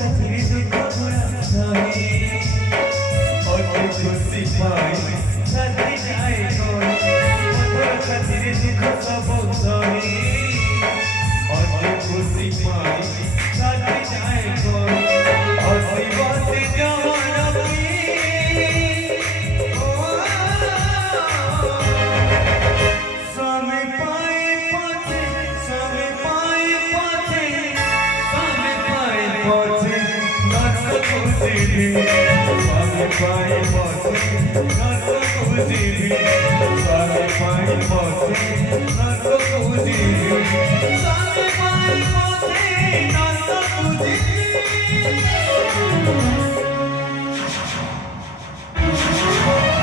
खातिर दुख बुरा सही और खुशी पाई साथी जाए कोई तोर खातिर दुख सब सही और खुशी पाई साथी जाए कोई हसी बसी जवान की समय पाए पाछे समय पाए पाछे समय पाए पाछे नस खुशी समय पाए पाछे नस खुशी समय पाए पाछे नस खुशी